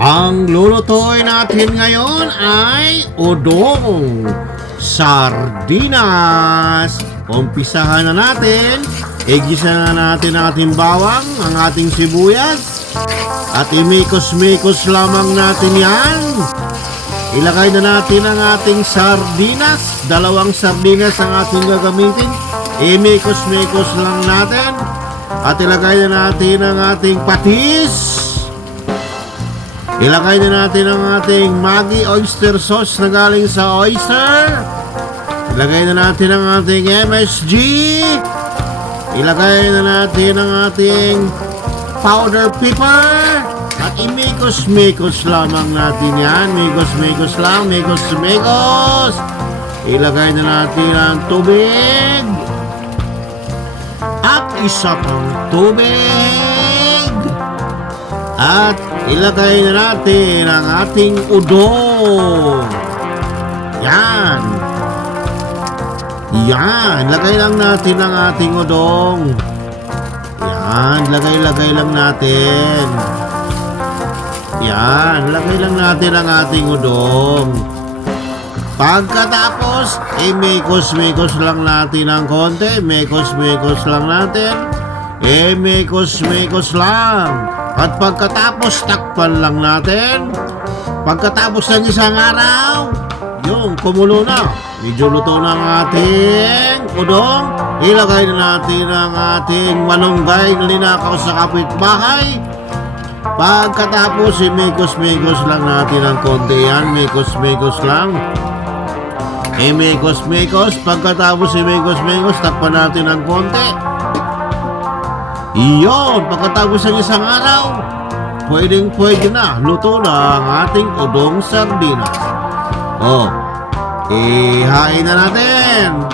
Ang lulutuin natin ngayon ay udong sardinas. Umpisahan na natin. Igisa na natin ang ating bawang, ang ating sibuyas. At imikos-mikos lamang natin yan. Ilagay na natin ang ating sardinas. 2 sardinas ang ating gagamitin. Imikos-mikos lang natin. At ilagay na natin ang ating patis. Ilagay na natin ang ating Maggi oyster sauce na galing sa oyster. Ilagay na natin ang ating MSG. Ilagay na natin ang ating powder pepper. At imikos-mikos lamang natin yan. Mikos-mikos lang, mikos-mikos. Ilagay na natin ang tubig. At isa pang tubig. At ilagay na natin ang ating udong. Yan. Yan. Lagay lang natin ang ating udong. Yan. Lagay lang natin. Yan. Lagay lang natin ang ating udong. Pagkatapos, mikos-mikos lang natin ng konti. Mikos-mikos lang natin. Mikos-mikos lang. At pagkatapos, takpan lang natin. Pagkatapos ng isang araw, yung kumulo na. Medyo luto na ang ating udong. Ilagay na natin ang ating malunggay na linakaw sa kapitbahay. Pagkatapos, mikos-mikos lang natin ang konti yan. Mikos-mikos lang. Mikos-mikos. Pagkatapos, mikos-mikos, takpan natin ang konti. Iyon, pagkatapos ng isang araw, pwedeng-pwede na, luto na ang ating udong sardinas. Ihain na natin.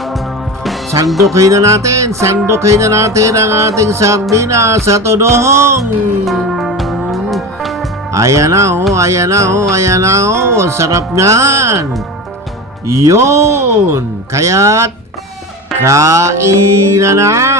Sandukin na natin ang ating sardinas sa udong. Ayan na, ang sarap niyan. Iyon, kaya't kain na.